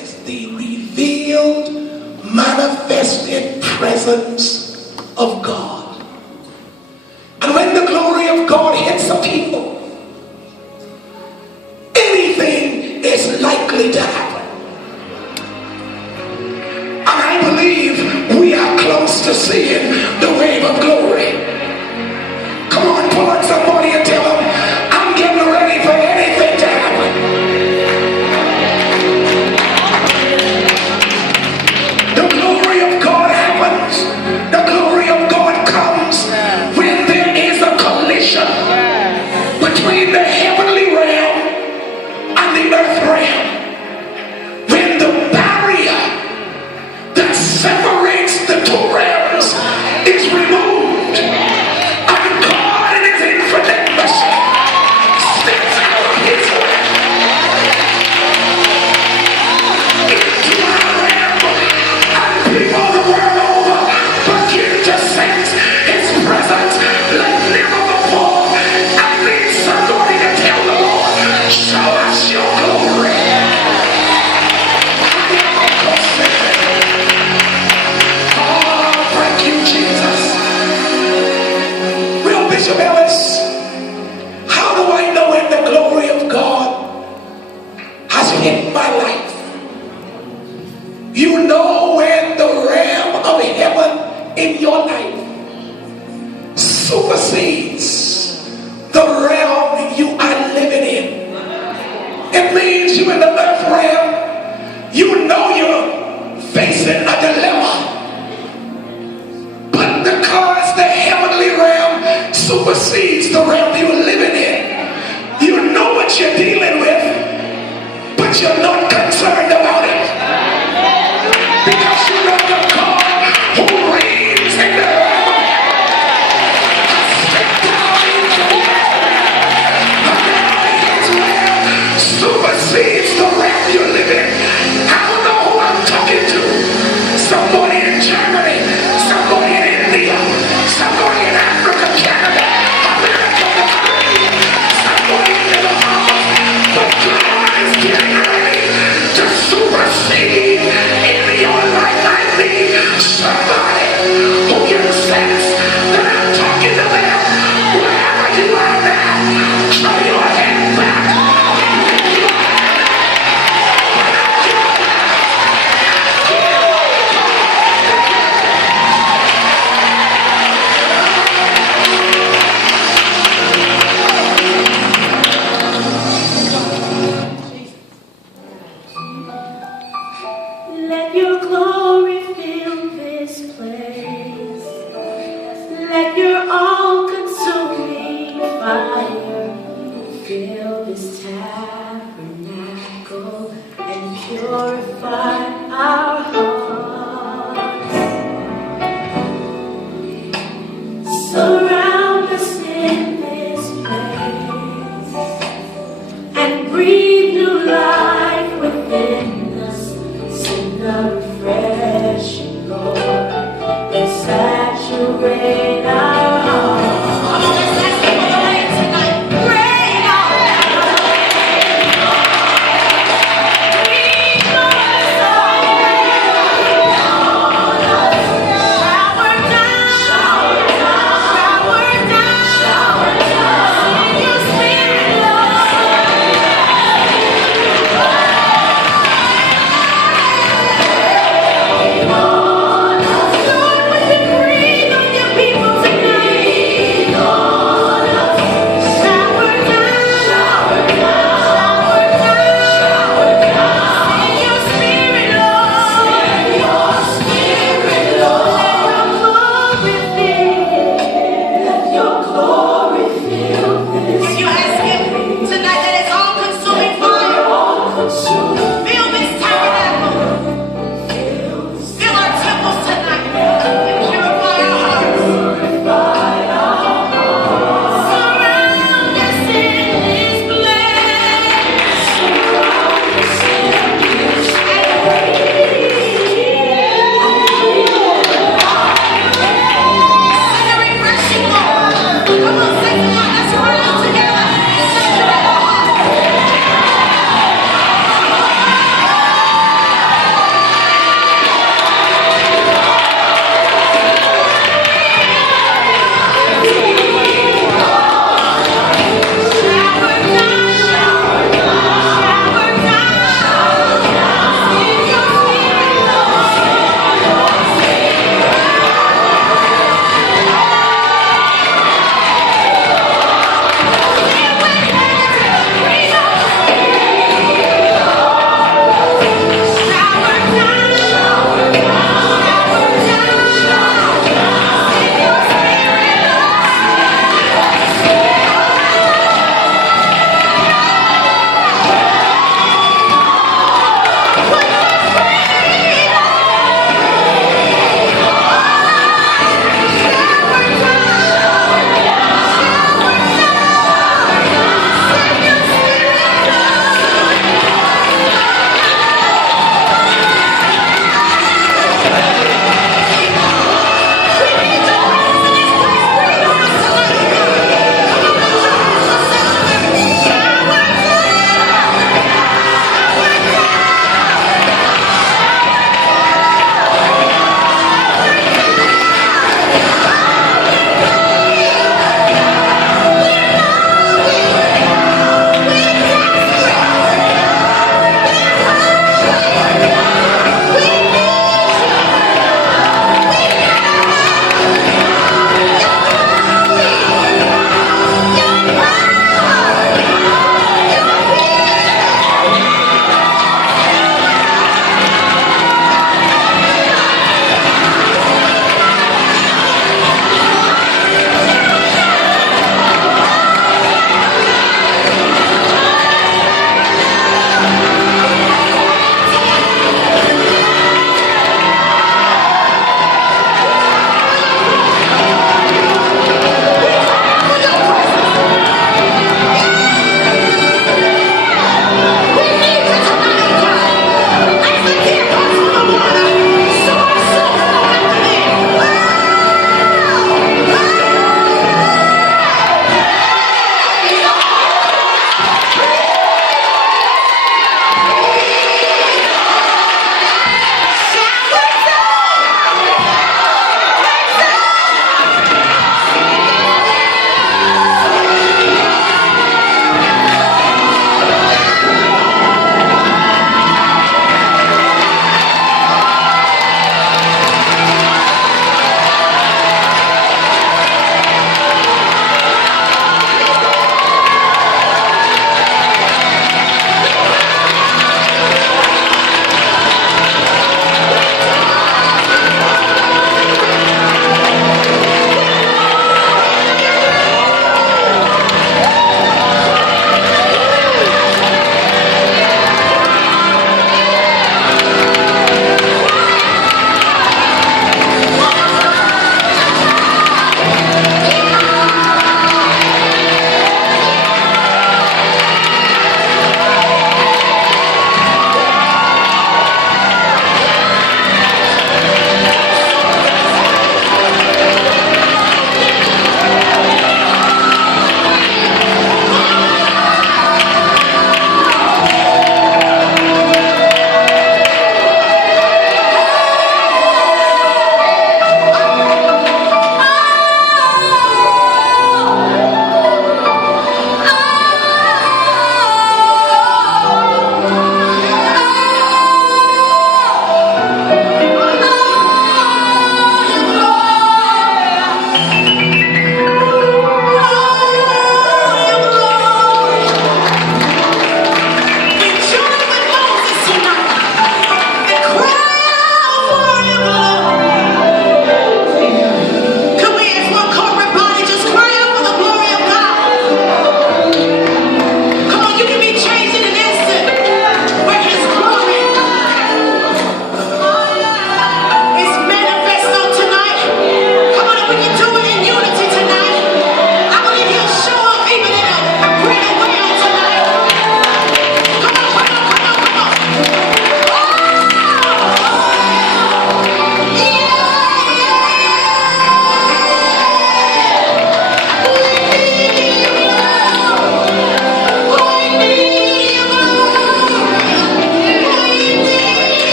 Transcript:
is the revealed, manifested presence of God. And when the glory of God hits a people, anything is likely to happen. And I believe we are close to seeing the wave of glory. Come on, pull on somebody and tell them, I'm getting ready for anything to happen. The glory of God happens. The glory of God comes when there is a collision between the heavenly realm and the earth realm. When the barrier that separates the two realms is removed, and God in his infinite mercy steps out of his way into our realm, and people the world over begin to sense his presence like never before. I need somebody to tell the Lord, show us your glory. Oh, thank you, Jesus. Well, Bishop Ellis, how do I know when the glory of God has hit my life? You know when the realm of heaven in your life supersedes the realm you are living in. It means you in the earth realm, you know you're facing a dilemma. But because the heavenly realm supersedes the realm you're living in, you know what you're dealing with, but you're not concerned about it. Because you know the God who reigns in the realm of heaven has stepped down into the earth. The realm of his realm supersedes the realm you live in. I don't know who I'm talking to. Somebody in Germany, somebody in India, somebody in Africa, Canada, America, the Caribbean, somebody in the Bahamas. But God is getting ready to supersede in your life. I need somebody who can sense that I'm talking to them. Wherever you are now, throw your hand back. Let your glory fill this place. Let your all-consuming fire